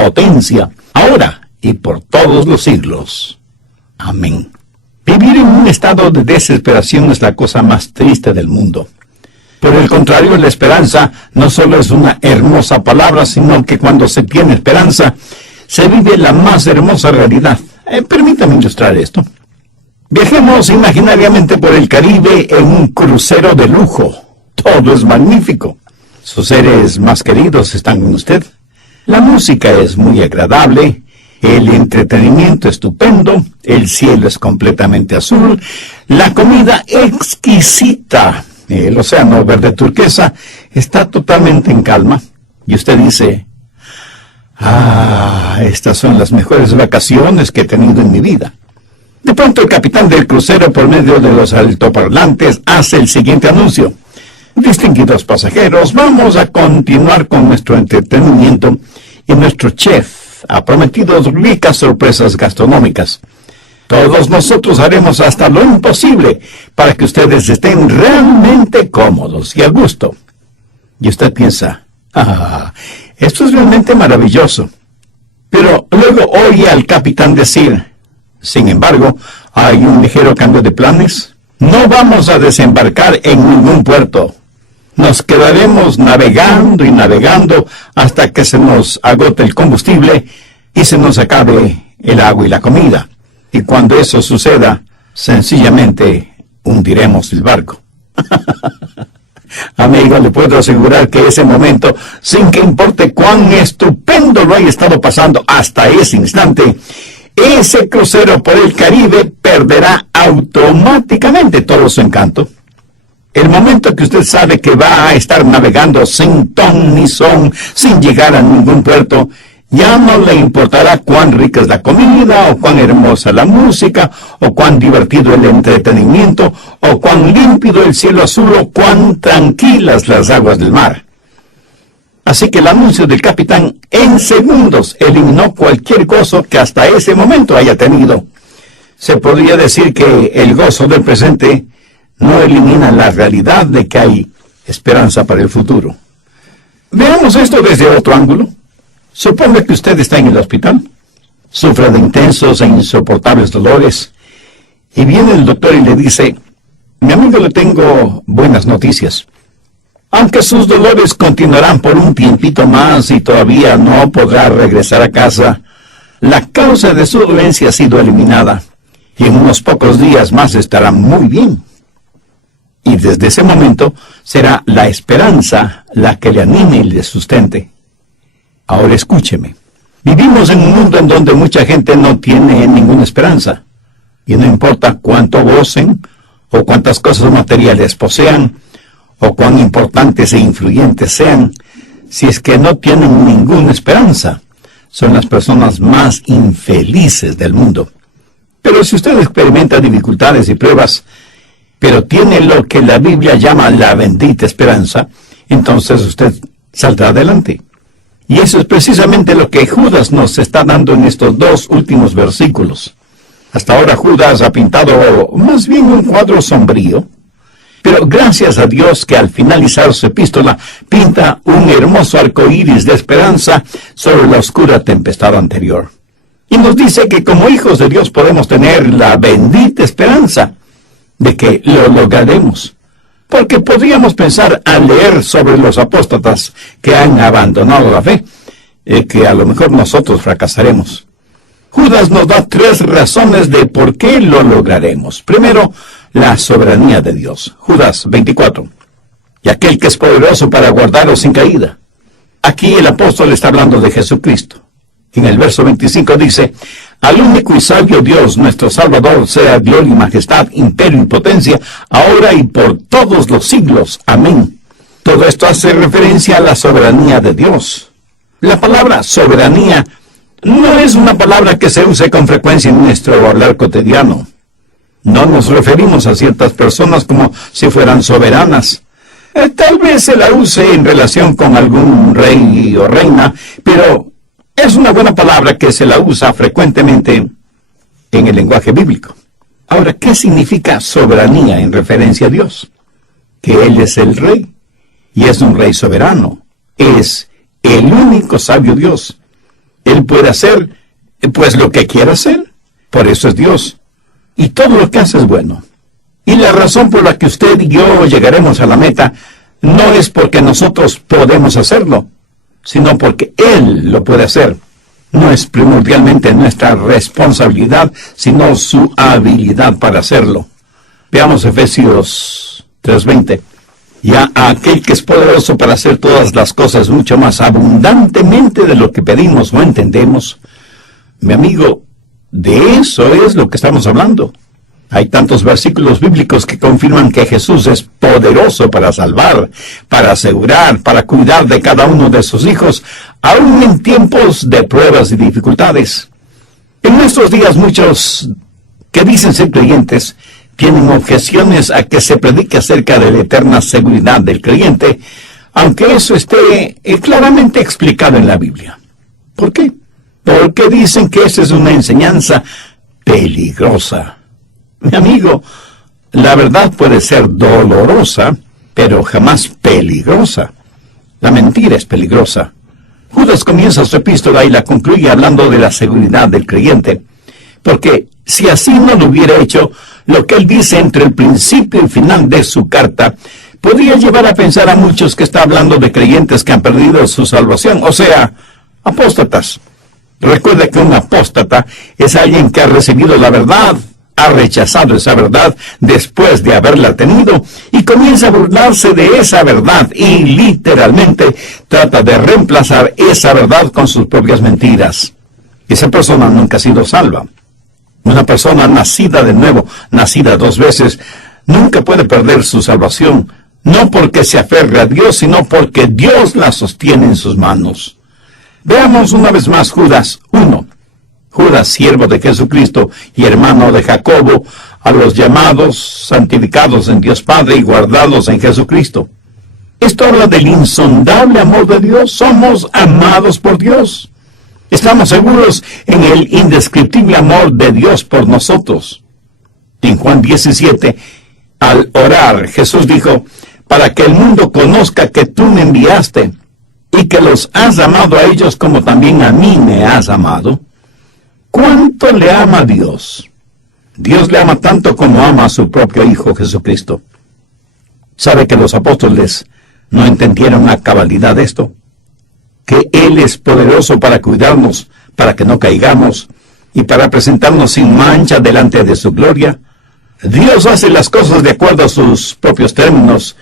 potencia, ahora y por todos los siglos. Amén. Vivir en un estado de desesperación es la cosa más triste del mundo. Por el contrario, la esperanza no solo es una hermosa palabra, sino que cuando se tiene esperanza, se vive la más hermosa realidad. Permítame ilustrar esto. Viajemos imaginariamente por el Caribe en un crucero de lujo. Todo es magnífico. Sus seres más queridos están con usted. La música es muy agradable. El entretenimiento estupendo. El cielo es completamente azul. La comida exquisita. El océano verde turquesa está totalmente en calma. Y usted dice: estas son las mejores vacaciones que he tenido en mi vida. De pronto el capitán del crucero, por medio de los altoparlantes, hace el siguiente anuncio: distinguidos pasajeros, vamos a continuar con nuestro entretenimiento y nuestro chef ha prometido ricas sorpresas gastronómicas. Todos nosotros haremos hasta lo imposible para que ustedes estén realmente cómodos y a gusto. Y usted piensa: esto es realmente maravilloso. Pero luego oye al capitán decir: sin embargo, hay un ligero cambio de planes. No vamos a desembarcar en ningún puerto. Nos quedaremos navegando y navegando hasta que se nos agote el combustible y se nos acabe el agua y la comida. Y cuando eso suceda, sencillamente hundiremos el barco. Amigo, le puedo asegurar que ese momento, sin que importe cuán estupendo lo haya estado pasando hasta ese instante, ese crucero por el Caribe perderá automáticamente todo su encanto. El momento que usted sabe que va a estar navegando sin ton ni son, sin llegar a ningún puerto, ya no le importará cuán rica es la comida, o cuán hermosa la música, o cuán divertido el entretenimiento, o cuán límpido el cielo azul, o cuán tranquilas las aguas del mar. Así que el anuncio del capitán en segundos eliminó cualquier gozo que hasta ese momento haya tenido. Se podría decir que el gozo del presente no elimina la realidad de que hay esperanza para el futuro. Veamos esto desde otro ángulo. Suponga que usted está en el hospital, sufre de intensos e insoportables dolores, y viene el doctor y le dice: mi amigo, le tengo buenas noticias. Aunque sus dolores continuarán por un tiempito más y todavía no podrá regresar a casa, la causa de su dolencia ha sido eliminada, y en unos pocos días más estará muy bien. Y desde ese momento será la esperanza la que le anime y le sustente. Ahora escúcheme. Vivimos en un mundo en donde mucha gente no tiene ninguna esperanza. Y no importa cuánto gocen, o cuántas cosas materiales posean, o cuán importantes e influyentes sean, si es que no tienen ninguna esperanza, son las personas más infelices del mundo. Pero si usted experimenta dificultades y pruebas, pero tiene lo que la Biblia llama la bendita esperanza, entonces usted saldrá adelante. Y eso es precisamente lo que Judas nos está dando en estos dos últimos versículos. Hasta ahora Judas ha pintado más bien un cuadro sombrío, pero gracias a Dios que al finalizar su epístola pinta un hermoso arco iris de esperanza sobre la oscura tempestad anterior. Y nos dice que como hijos de Dios podemos tener la bendita esperanza de que lo lograremos. Porque podríamos pensar al leer sobre los apóstatas que han abandonado la fe, que a lo mejor nosotros fracasaremos. Judas nos da 3 razones de por qué lo lograremos. Primero, la soberanía de Dios. Judas 24. Y aquel que es poderoso para guardaros sin caída. Aquí el apóstol está hablando de Jesucristo. En el verso 25 dice: al único y sabio Dios, nuestro Salvador, sea gloria y majestad, imperio y potencia, ahora y por todos los siglos. Amén. Todo esto hace referencia a la soberanía de Dios. La palabra soberanía no es una palabra que se use con frecuencia en nuestro hablar cotidiano. No nos referimos a ciertas personas como si fueran soberanas. Tal vez se la use en relación con algún rey o reina, pero es una buena palabra que se la usa frecuentemente en el lenguaje bíblico. Ahora, ¿qué significa soberanía en referencia a Dios? Que Él es el rey, y es un rey soberano. Es el único sabio Dios. Él puede hacer, pues, lo que quiera hacer. Por eso es Dios. Y todo lo que hace es bueno. Y la razón por la que usted y yo llegaremos a la meta no es porque nosotros podemos hacerlo, sino porque Él lo puede hacer. No es primordialmente nuestra responsabilidad, sino su habilidad para hacerlo. Veamos Efesios 3:20. Ya a aquel que es poderoso para hacer todas las cosas mucho más abundantemente de lo que pedimos o entendemos. Mi amigo, de eso es lo que estamos hablando. Hay tantos versículos bíblicos que confirman que Jesús es poderoso para salvar, para asegurar, para cuidar de cada uno de sus hijos, aún en tiempos de pruebas y dificultades. En nuestros días muchos que dicen ser creyentes tienen objeciones a que se predique acerca de la eterna seguridad del creyente, aunque eso esté claramente explicado en la Biblia. ¿Por qué? Porque dicen que esa es una enseñanza peligrosa. Mi amigo, la verdad puede ser dolorosa, pero jamás peligrosa. La mentira es peligrosa. Judas comienza su epístola y la concluye hablando de la seguridad del creyente, porque si así no lo hubiera hecho, lo que él dice entre el principio y final de su carta podría llevar a pensar a muchos que está hablando de creyentes que han perdido su salvación, o sea, apóstatas. Recuerda que un apóstata es alguien que ha recibido la verdad, ha rechazado esa verdad después de haberla tenido y comienza a burlarse de esa verdad y literalmente trata de reemplazar esa verdad con sus propias mentiras. Esa persona nunca ha sido salva. Una persona nacida de nuevo, nacida 2 veces, nunca puede perder su salvación, no porque se aferre a Dios, sino porque Dios la sostiene en sus manos. Veamos una vez más Judas 1. Judas, siervo de Jesucristo y hermano de Jacobo, a los llamados, santificados en Dios Padre y guardados en Jesucristo. Esto habla del insondable amor de Dios. Somos amados por Dios. Estamos seguros en el indescriptible amor de Dios por nosotros. En Juan 17, al orar, Jesús dijo, para que el mundo conozca que tú me enviaste y que los has amado a ellos como también a mí me has amado. ¿Cuánto le ama a Dios? Dios le ama tanto como ama a su propio Hijo Jesucristo. ¿Sabe que los apóstoles no entendieron a cabalidad esto? Que Él es poderoso para cuidarnos, para que no caigamos, y para presentarnos sin mancha delante de su gloria. Dios hace las cosas de acuerdo a sus propios términos,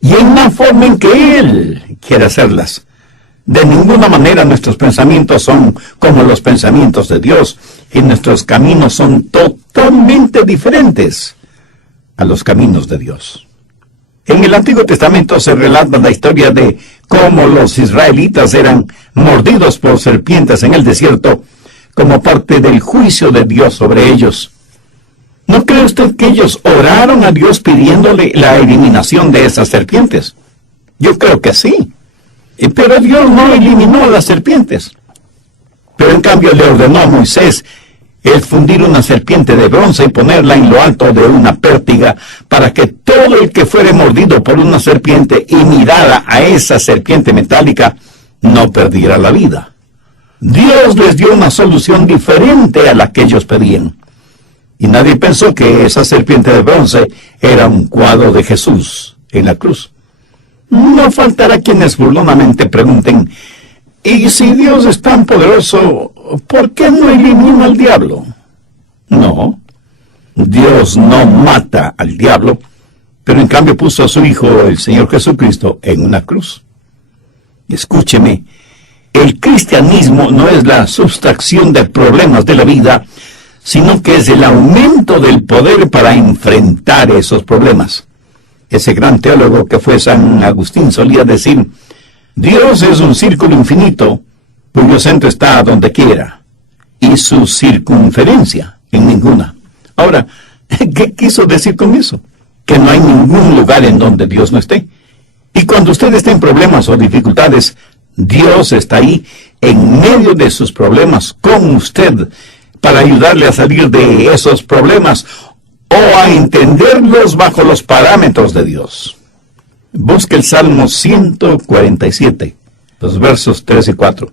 y en la forma en que Él quiere hacerlas. De ninguna manera nuestros pensamientos son como los pensamientos de Dios, y nuestros caminos son totalmente diferentes a los caminos de Dios. En el Antiguo Testamento se relata la historia de cómo los israelitas eran mordidos por serpientes en el desierto como parte del juicio de Dios sobre ellos. ¿No cree usted que ellos oraron a Dios pidiéndole la eliminación de esas serpientes? Yo creo que sí. Pero Dios no eliminó a las serpientes. Pero en cambio le ordenó a Moisés el fundir una serpiente de bronce y ponerla en lo alto de una pértiga para que todo el que fuere mordido por una serpiente y mirara a esa serpiente metálica no perdiera la vida. Dios les dio una solución diferente a la que ellos pedían. Y nadie pensó que esa serpiente de bronce era un cuadro de Jesús en la cruz. No faltará quienes burlonamente pregunten, ¿y si Dios es tan poderoso, por qué no elimina al diablo? No, Dios no mata al diablo, pero en cambio puso a su Hijo, el Señor Jesucristo, en una cruz. Escúcheme, el cristianismo no es la sustracción de problemas de la vida, sino que es el aumento del poder para enfrentar esos problemas. Ese gran teólogo que fue San Agustín solía decir, Dios es un círculo infinito, cuyo centro está donde quiera, y su circunferencia en ninguna. Ahora, ¿qué quiso decir con eso? Que no hay ningún lugar en donde Dios no esté. Y cuando usted está en problemas o dificultades, Dios está ahí en medio de sus problemas con usted para ayudarle a salir de esos problemas o a entenderlos bajo los parámetros de Dios. Busque el Salmo 147, los versos 3 y 4.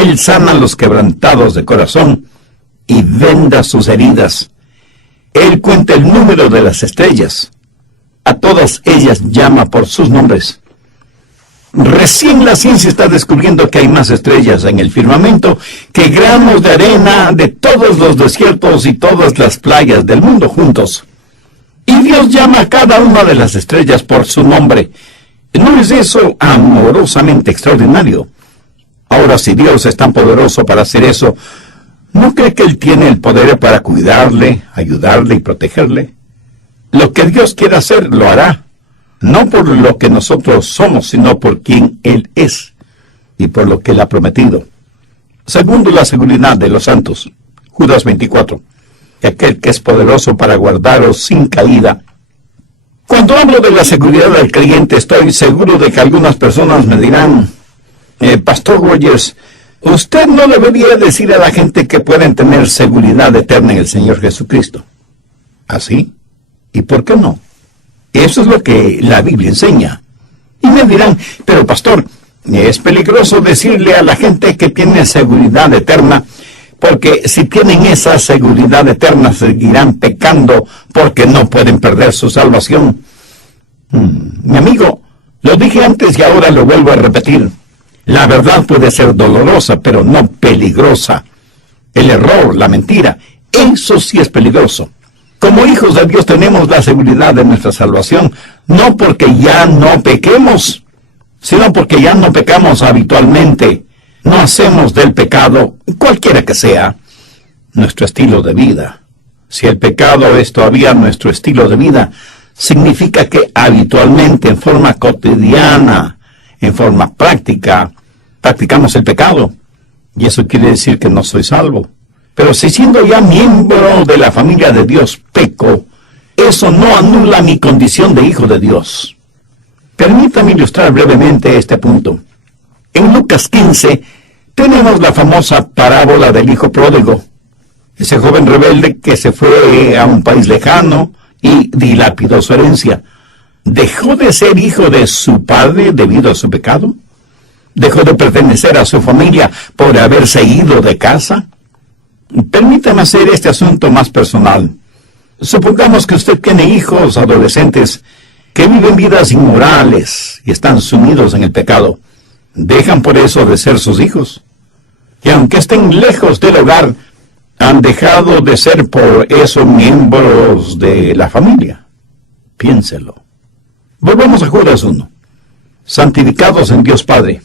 Él sana a los quebrantados de corazón y venda sus heridas. Él cuenta el número de las estrellas. A todas ellas llama por sus nombres. Recién la ciencia está descubriendo que hay más estrellas en el firmamento que gramos de arena de todos los desiertos y todas las playas del mundo juntos. Y Dios llama a cada una de las estrellas por su nombre. ¿No es eso amorosamente extraordinario? Ahora, si Dios es tan poderoso para hacer eso, ¿no cree que Él tiene el poder para cuidarle, ayudarle y protegerle? Lo que Dios quiera hacer, lo hará. No por lo que nosotros somos, sino por quien Él es y por lo que Él ha prometido. Segundo, la seguridad de los santos. Judas 24. Aquel que es poderoso para guardaros sin caída. Cuando hablo de la seguridad del creyente, estoy seguro de que algunas personas me dirán, Pastor Rogers, usted no debería decir a la gente que pueden tener seguridad eterna en el Señor Jesucristo. ¿Así? ¿Y por qué no? Eso es lo que la Biblia enseña. Y me dirán, pero pastor, es peligroso decirle a la gente que tiene seguridad eterna, porque si tienen esa seguridad eterna seguirán pecando porque no pueden perder su salvación. Mi amigo, lo dije antes y ahora lo vuelvo a repetir. La verdad puede ser dolorosa, pero no peligrosa. El error, la mentira, eso sí es peligroso. Como hijos de Dios tenemos la seguridad de nuestra salvación, no porque ya no pequemos, sino porque ya no pecamos habitualmente. No hacemos del pecado, cualquiera que sea, nuestro estilo de vida. Si el pecado es todavía nuestro estilo de vida, significa que habitualmente, en forma cotidiana, en forma práctica, practicamos el pecado. Y eso quiere decir que no soy salvo. Pero si siendo ya miembro de la familia de Dios peco, eso no anula mi condición de hijo de Dios. Permítame ilustrar brevemente este punto. En Lucas 15 tenemos la famosa parábola del hijo pródigo, ese joven rebelde que se fue a un país lejano y dilapidó su herencia. ¿Dejó de ser hijo de su padre debido a su pecado? ¿Dejó de pertenecer a su familia por haberse ido de casa? Permítame hacer este asunto más personal. Supongamos que usted tiene hijos adolescentes que viven vidas inmorales y están sumidos en el pecado. ¿Dejan por eso de ser sus hijos? Y aunque estén lejos del hogar, han dejado de ser por eso miembros de la familia. Piénselo. Volvamos a Judas 1. Santificados en Dios Padre.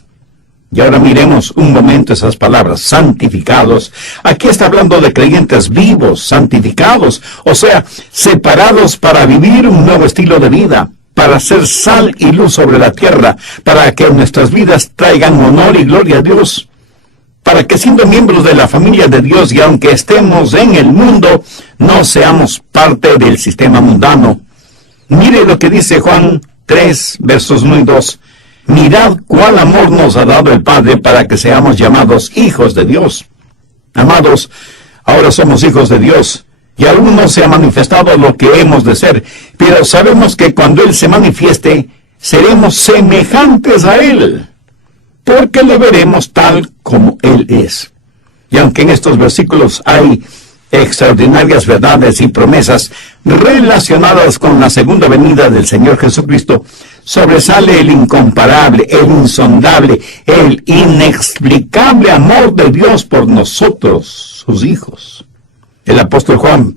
Y ahora miremos un momento esas palabras, santificados. Aquí está hablando de creyentes vivos, santificados, o sea, separados para vivir un nuevo estilo de vida, para ser sal y luz sobre la tierra, para que nuestras vidas traigan honor y gloria a Dios, para que siendo miembros de la familia de Dios y aunque estemos en el mundo, no seamos parte del sistema mundano. Mire lo que dice Juan 3, versos 1 y 2. Mirad cuál amor nos ha dado el Padre para que seamos llamados hijos de Dios. Amados, ahora somos hijos de Dios, y aún no se ha manifestado lo que hemos de ser, pero sabemos que cuando Él se manifieste, seremos semejantes a Él, porque le veremos tal como Él es. Y aunque en estos versículos hay extraordinarias verdades y promesas relacionadas con la segunda venida del Señor Jesucristo, sobresale el incomparable, el insondable, el inexplicable amor de Dios por nosotros, sus hijos. El apóstol Juan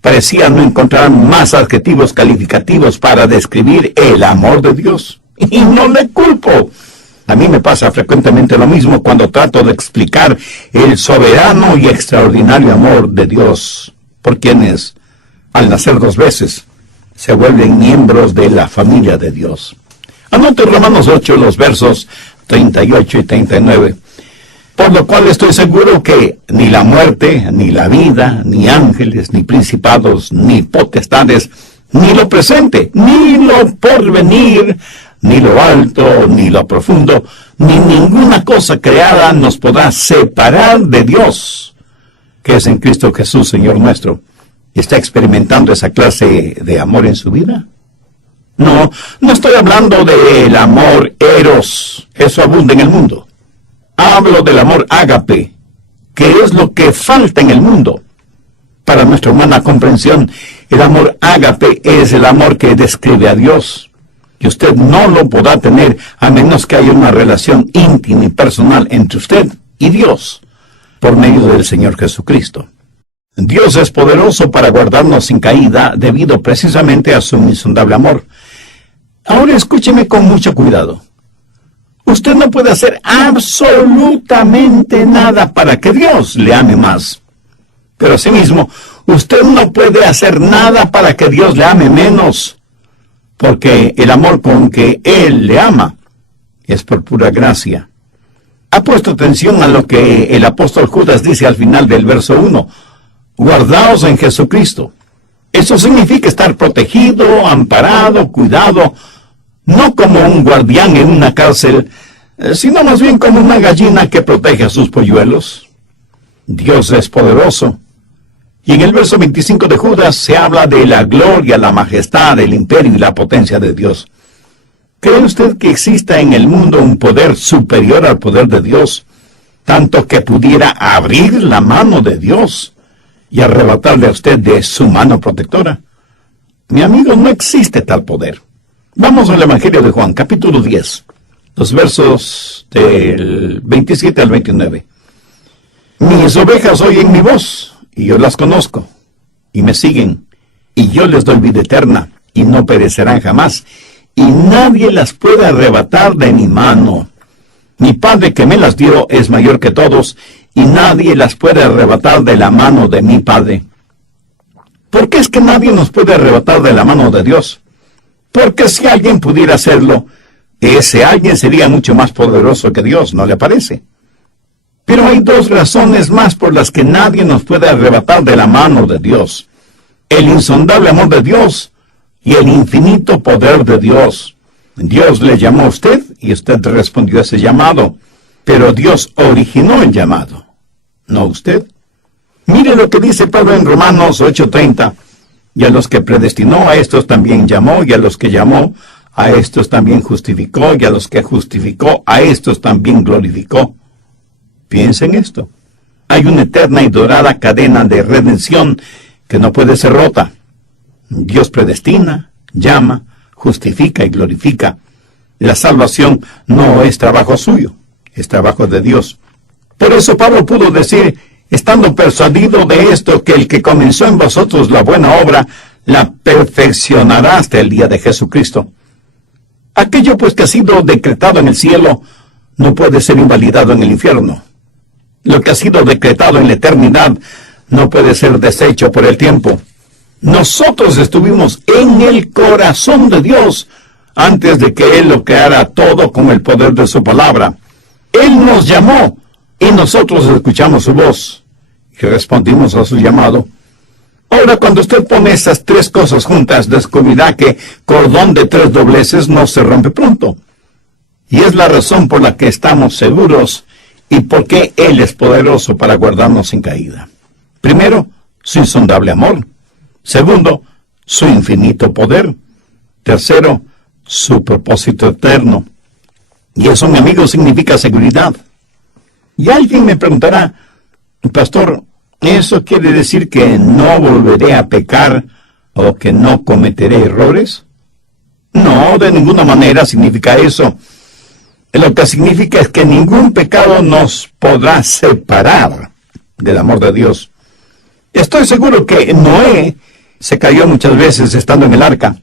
parecía no encontrar más adjetivos calificativos para describir el amor de Dios. Y no le culpo. A mí me pasa frecuentemente lo mismo cuando trato de explicar el soberano y extraordinario amor de Dios por quienes, al nacer dos veces, se vuelven miembros de la familia de Dios. Anote Romanos 8, los versos 38 y 39. Por lo cual estoy seguro que ni la muerte, ni la vida, ni ángeles, ni principados, ni potestades, ni lo presente, ni lo porvenir, ni lo alto, ni lo profundo, ni ninguna cosa creada nos podrá separar de Dios, que es en Cristo Jesús, Señor nuestro. ¿Está experimentando esa clase de amor en su vida? No estoy hablando del amor eros, eso abunda en el mundo. Hablo del amor ágape, que es lo que falta en el mundo. Para nuestra humana comprensión, el amor ágape es el amor que describe a Dios. Y usted no lo podrá tener a menos que haya una relación íntima y personal entre usted y Dios, por medio del Señor Jesucristo. Dios es poderoso para guardarnos sin caída debido precisamente a su insondable amor. Ahora escúcheme con mucho cuidado. Usted no puede hacer absolutamente nada para que Dios le ame más. Pero asimismo, usted no puede hacer nada para que Dios le ame menos, porque el amor con que Él le ama es por pura gracia. ¿Ha puesto atención a lo que el apóstol Judas dice al final del verso 1? Guardaos en Jesucristo. Eso significa estar protegido, amparado, cuidado, no como un guardián en una cárcel, sino más bien como una gallina que protege a sus polluelos. Dios es poderoso. Y en el verso 25 de Judas se habla de la gloria, la majestad, el imperio y la potencia de Dios. ¿Cree usted que exista en el mundo un poder superior al poder de Dios, tanto que pudiera abrir la mano de Dios y arrebatarle a usted de su mano protectora? Mi amigo, no existe tal poder. Vamos al Evangelio de Juan, capítulo 10, los versos del 27 al 29. Mis ovejas oyen mi voz, y yo las conozco, y me siguen, y yo les doy vida eterna, y no perecerán jamás, y nadie las puede arrebatar de mi mano. Mi Padre que me las dio es mayor que todos, y nadie las puede arrebatar de la mano de mi Padre. ¿Por qué es que nadie nos puede arrebatar de la mano de Dios? Porque si alguien pudiera hacerlo, ese alguien sería mucho más poderoso que Dios, ¿no le parece? Pero hay dos razones más por las que nadie nos puede arrebatar de la mano de Dios: el insondable amor de Dios y el infinito poder de Dios. Dios le llamó a usted y usted respondió a ese llamado, pero Dios originó el llamado, no usted. Mire lo que dice Pablo en Romanos 8:30. Y a los que predestinó, a estos también llamó, y a los que llamó, a estos también justificó, y a los que justificó, a estos también glorificó. Piensa en esto. Hay una eterna y dorada cadena de redención que no puede ser rota. Dios predestina, llama, justifica y glorifica. La salvación no es trabajo suyo, es trabajo de Dios. Por eso Pablo pudo decir, estando persuadido de esto, que el que comenzó en vosotros la buena obra, la perfeccionará hasta el día de Jesucristo. Aquello pues que ha sido decretado en el cielo, no puede ser invalidado en el infierno. Lo que ha sido decretado en la eternidad, no puede ser deshecho por el tiempo. Nosotros estuvimos en el corazón de Dios, antes de que Él lo creara todo con el poder de su palabra. Él nos llamó, y nosotros escuchamos su voz y respondimos a su llamado. Ahora, cuando usted pone esas tres cosas juntas, descubrirá que cordón de tres dobleces no se rompe pronto. Y es la razón por la que estamos seguros y por qué Él es poderoso para guardarnos sin caída. Primero, su insondable amor. Segundo, su infinito poder. Tercero, su propósito eterno. Y eso, mi amigo, significa seguridad. Y alguien me preguntará, pastor, ¿eso quiere decir que no volveré a pecar o que no cometeré errores? No, de ninguna manera significa eso. Lo que significa es que ningún pecado nos podrá separar del amor de Dios. Estoy seguro que Noé se cayó muchas veces estando en el arca,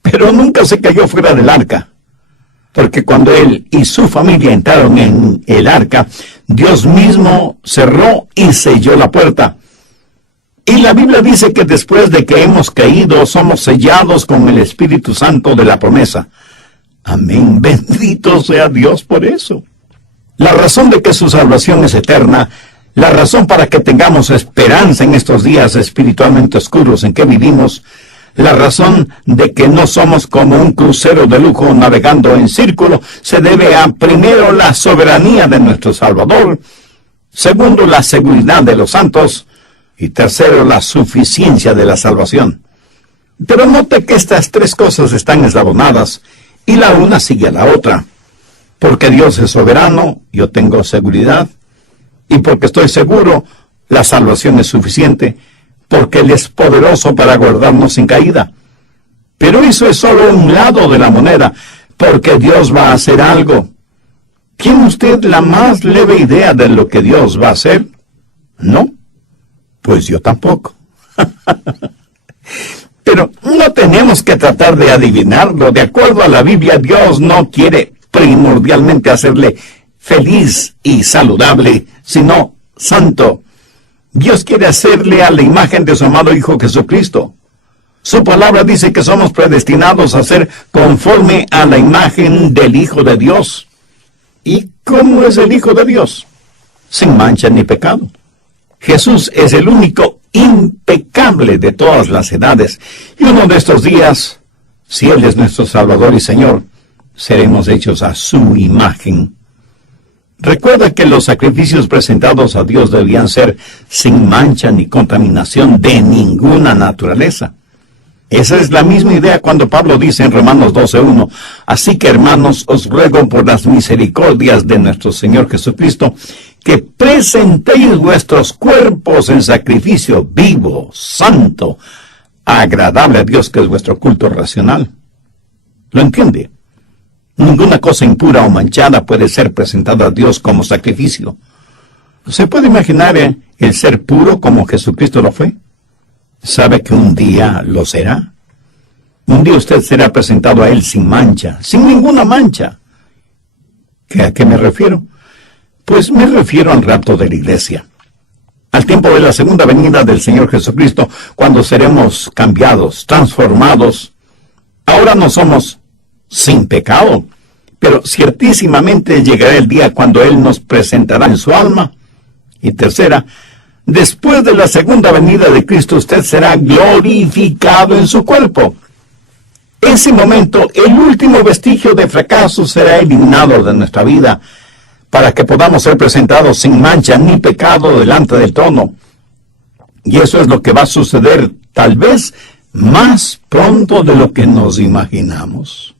pero nunca se cayó fuera del arca. Porque cuando él y su familia entraron en el arca, Dios mismo cerró y selló la puerta. Y la Biblia dice que después de que hemos caído, somos sellados con el Espíritu Santo de la promesa. Amén, bendito sea Dios por eso. La razón de que su salvación es eterna, la razón para que tengamos esperanza en estos días espiritualmente oscuros en que vivimos, la razón de que no somos como un crucero de lujo navegando en círculo, se debe a, primero, la soberanía de nuestro Salvador, segundo, la seguridad de los santos, y tercero, la suficiencia de la salvación. Pero note que estas tres cosas están eslabonadas, y la una sigue a la otra. Porque Dios es soberano, yo tengo seguridad. Y porque estoy seguro, la salvación es suficiente, porque Él es poderoso para guardarnos sin caída. Pero eso es solo un lado de la moneda, porque Dios va a hacer algo. ¿Tiene usted la más leve idea de lo que Dios va a hacer? ¿No? Pues yo tampoco. Pero no tenemos que tratar de adivinarlo. De acuerdo a la Biblia, Dios no quiere primordialmente hacerle feliz y saludable, sino santo. Dios quiere hacerle a la imagen de su amado Hijo Jesucristo. Su palabra dice que somos predestinados a ser conforme a la imagen del Hijo de Dios. ¿Y cómo es el Hijo de Dios? Sin mancha ni pecado. Jesús es el único impecable de todas las edades. Y uno de estos días, si Él es nuestro Salvador y Señor, seremos hechos a su imagen. Recuerda que los sacrificios presentados a Dios debían ser sin mancha ni contaminación de ninguna naturaleza. Esa es la misma idea cuando Pablo dice en Romanos 12:1, así que hermanos, os ruego por las misericordias de nuestro Señor Jesucristo, que presentéis vuestros cuerpos en sacrificio vivo, santo, agradable a Dios, que es vuestro culto racional. ¿Lo entiende? Ninguna cosa impura o manchada puede ser presentada a Dios como sacrificio. ¿Se puede imaginar el ser puro como Jesucristo lo fue? ¿Sabe que un día lo será? Un día usted será presentado a Él sin mancha, sin ninguna mancha. ¿A qué me refiero? Pues me refiero al rapto de la iglesia. Al tiempo de la segunda venida del Señor Jesucristo, cuando seremos cambiados, transformados. Ahora no somos sin pecado, pero ciertísimamente llegará el día cuando Él nos presentará en su alma. Y tercera, después de la segunda venida de Cristo, usted será glorificado en su cuerpo. Ese momento, el último vestigio de fracaso será eliminado de nuestra vida, para que podamos ser presentados sin mancha ni pecado delante del trono. Y eso es lo que va a suceder, tal vez, más pronto de lo que nos imaginamos.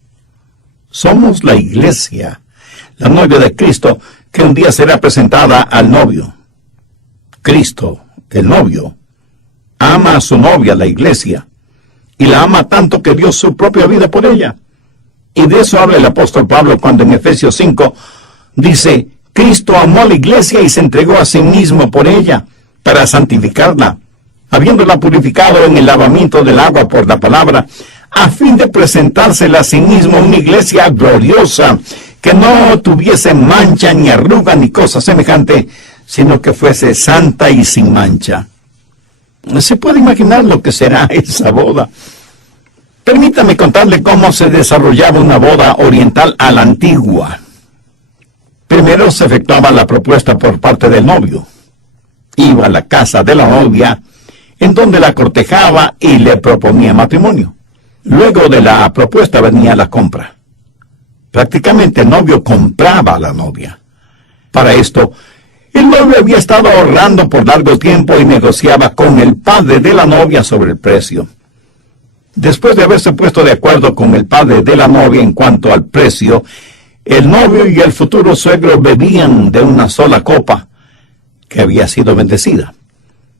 Somos la iglesia, la novia de Cristo, que un día será presentada al novio. Cristo, el novio, ama a su novia, la iglesia, y la ama tanto que dio su propia vida por ella. Y de eso habla el apóstol Pablo cuando en Efesios 5 dice, Cristo amó a la iglesia y se entregó a sí mismo por ella, para santificarla, habiéndola purificado en el lavamiento del agua por la palabra, a fin de presentársela a sí mismo una iglesia gloriosa, que no tuviese mancha, ni arruga, ni cosa semejante, sino que fuese santa y sin mancha. ¿Se puede imaginar lo que será esa boda? Permítame contarle cómo se desarrollaba una boda oriental a la antigua. Primero se efectuaba la propuesta por parte del novio. Iba a la casa de la novia, en donde la cortejaba y le proponía matrimonio. Luego de la propuesta venía la compra. Prácticamente el novio compraba a la novia. Para esto, el novio había estado ahorrando por largo tiempo y negociaba con el padre de la novia sobre el precio. Después de haberse puesto de acuerdo con el padre de la novia en cuanto al precio, el novio y el futuro suegro bebían de una sola copa que había sido bendecida.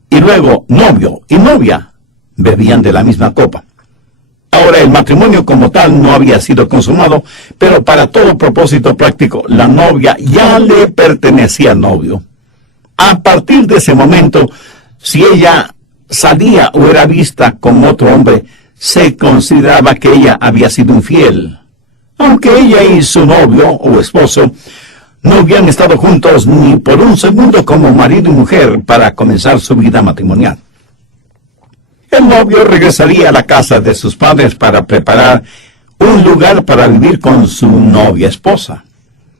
Y luego novio y novia bebían de la misma copa. Ahora el matrimonio como tal no había sido consumado, pero para todo propósito práctico, la novia ya le pertenecía al novio. A partir de ese momento, si ella salía o era vista con otro hombre, se consideraba que ella había sido infiel, aunque ella y su novio o esposo no habían estado juntos ni por un segundo como marido y mujer para comenzar su vida matrimonial. El novio regresaría a la casa de sus padres para preparar un lugar para vivir con su novia esposa.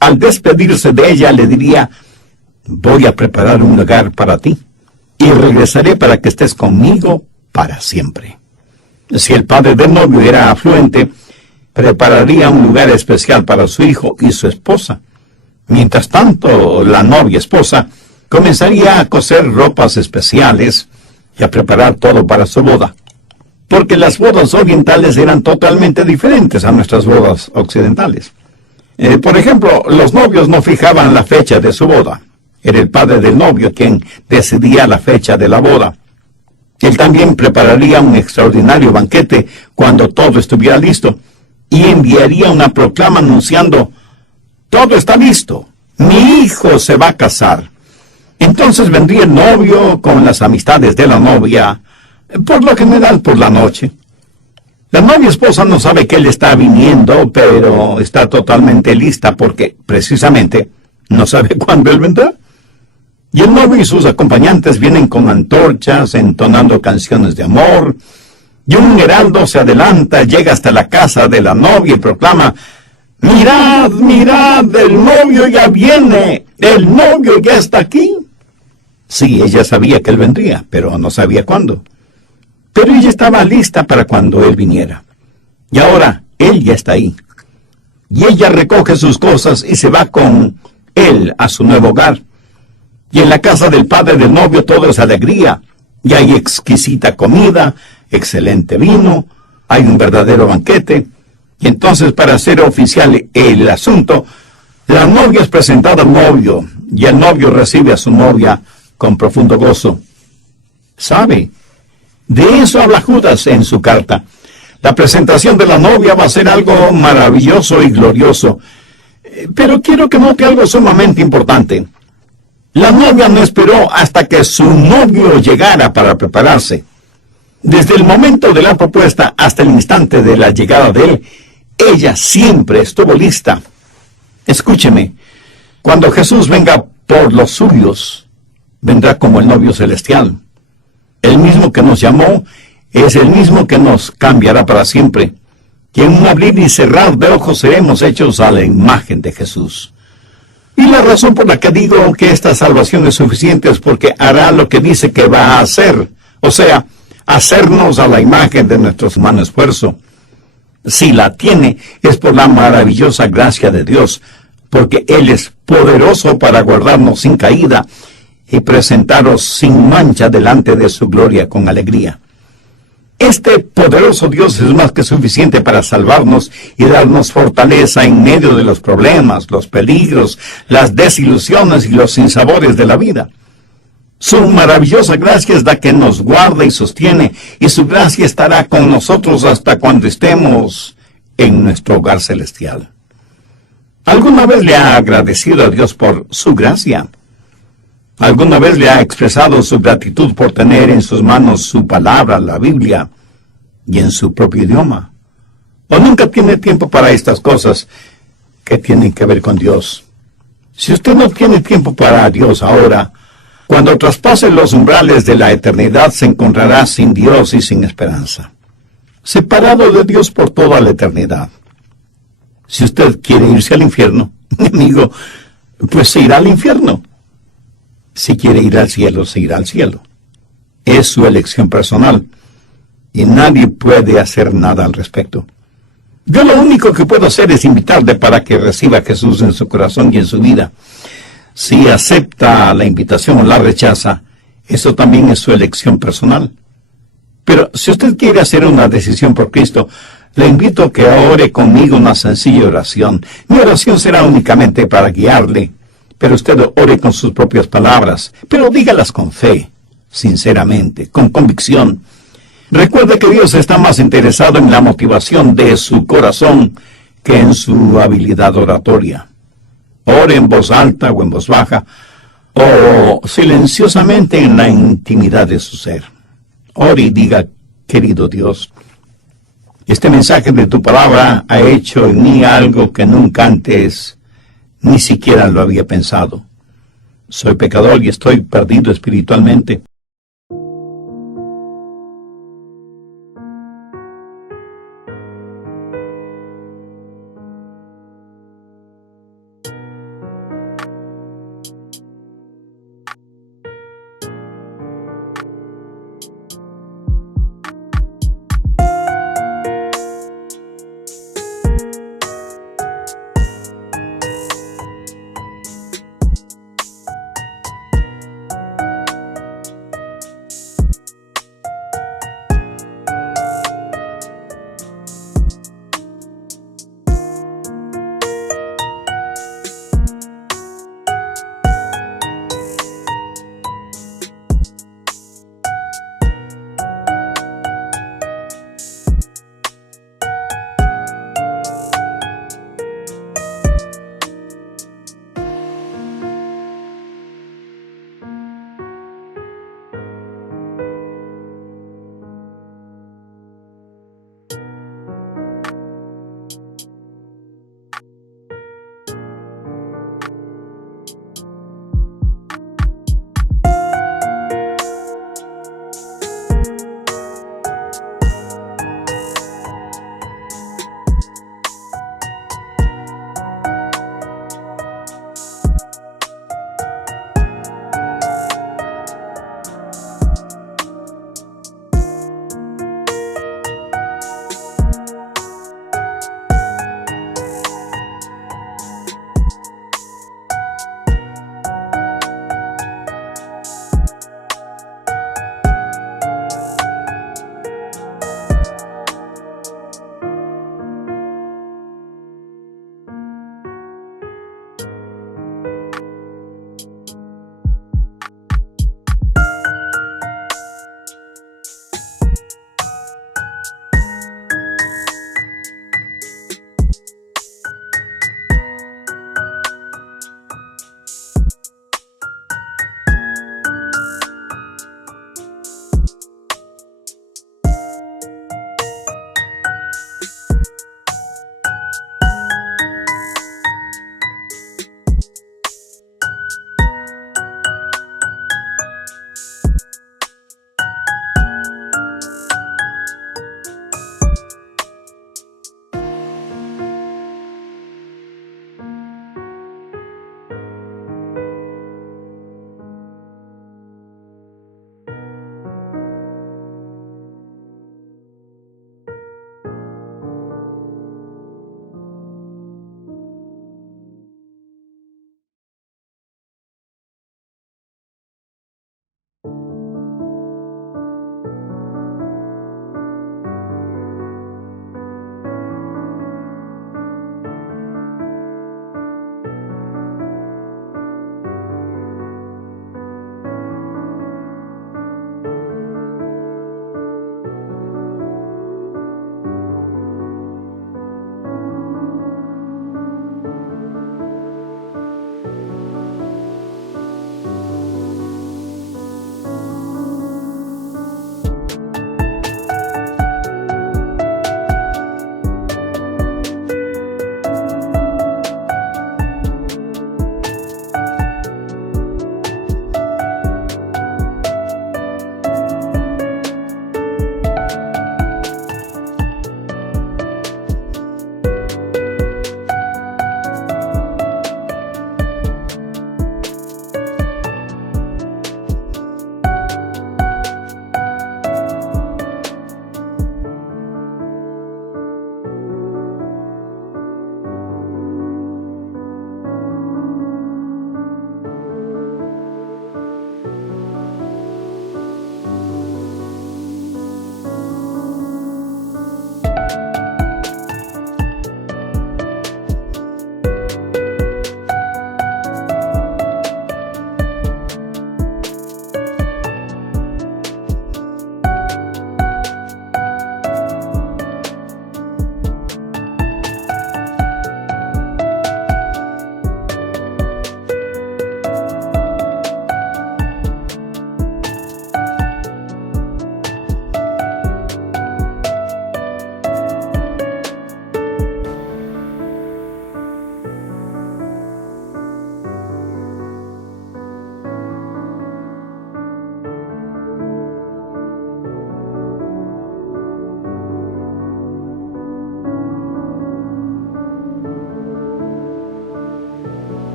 Al despedirse de ella le diría, voy a preparar un lugar para ti y regresaré para que estés conmigo para siempre. Si el padre del novio era afluente, prepararía un lugar especial para su hijo y su esposa. Mientras tanto, la novia esposa comenzaría a coser ropas especiales y a preparar todo para su boda, porque las bodas orientales eran totalmente diferentes a nuestras bodas occidentales. Por ejemplo, los novios no fijaban la fecha de su boda. Era el padre del novio quien decidía la fecha de la boda. Él también prepararía un extraordinario banquete cuando todo estuviera listo y enviaría una proclama anunciando: todo está listo, mi hijo se va a casar. Entonces vendría el novio con las amistades de la novia, por lo general por la noche. La novia esposa no sabe que él está viniendo, pero está totalmente lista porque precisamente no sabe cuándo él vendrá. Y el novio y sus acompañantes vienen con antorchas, entonando canciones de amor, y un heraldo se adelanta, llega hasta la casa de la novia y proclama: mirad, mirad, el novio ya viene, el novio ya está aquí. Sí, ella sabía que él vendría, pero no sabía cuándo. Pero ella estaba lista para cuando él viniera. Y ahora él ya está ahí. Y ella recoge sus cosas y se va con él a su nuevo hogar. Y en la casa del padre del novio todo es alegría. Y hay exquisita comida, excelente vino, hay un verdadero banquete. Y entonces, para hacer oficial el asunto, la novia es presentada al novio, y el novio recibe a su novia con profundo gozo. ¿Sabe? De eso habla Judas en su carta. La presentación de la novia va a ser algo maravilloso y glorioso. Pero quiero que note algo sumamente importante. La novia no esperó hasta que su novio llegara para prepararse. Desde el momento de la propuesta hasta el instante de la llegada de él, ella siempre estuvo lista. Escúcheme, cuando Jesús venga por los suyos, vendrá como el novio celestial. El mismo que nos llamó es el mismo que nos cambiará para siempre. Y en un abrir y cerrar de ojos seremos hechos a la imagen de Jesús. Y la razón por la que digo que esta salvación es suficiente es porque hará lo que dice que va a hacer. O sea, hacernos a la imagen de nuestro humano esfuerzo. Si la tiene, es por la maravillosa gracia de Dios, porque Él es poderoso para guardarnos sin caída y presentaros sin mancha delante de su gloria con alegría. Este poderoso Dios es más que suficiente para salvarnos y darnos fortaleza en medio de los problemas, los peligros, las desilusiones y los sinsabores de la vida. Su maravillosa gracia es la que nos guarda y sostiene, y su gracia estará con nosotros hasta cuando estemos en nuestro hogar celestial. ¿Alguna vez le ha agradecido a Dios por su gracia? ¿Alguna vez le ha expresado su gratitud por tener en sus manos su palabra, la Biblia, y en su propio idioma? ¿O nunca tiene tiempo para estas cosas que tienen que ver con Dios? Si usted no tiene tiempo para Dios ahora, cuando traspase los umbrales de la eternidad se encontrará sin Dios y sin esperanza, separado de Dios por toda la eternidad. Si usted quiere irse al infierno, mi amigo, pues se irá al infierno. Si quiere ir al cielo, se irá al cielo. Es su elección personal y nadie puede hacer nada al respecto. Yo lo único que puedo hacer es invitarle para que reciba a Jesús en su corazón y en su vida. Si acepta la invitación o la rechaza, eso también es su elección personal. Pero si usted quiere hacer una decisión por Cristo, le invito a que ore conmigo una sencilla oración. Mi oración será únicamente para guiarle, pero usted ore con sus propias palabras, pero dígalas con fe, sinceramente, con convicción. Recuerde que Dios está más interesado en la motivación de su corazón que en su habilidad oratoria. Ore en voz alta o en voz baja, o silenciosamente en la intimidad de su ser. Ore y diga: querido Dios, este mensaje de tu palabra ha hecho en mí algo que nunca antes ni siquiera lo había pensado. Soy pecador y estoy perdido espiritualmente.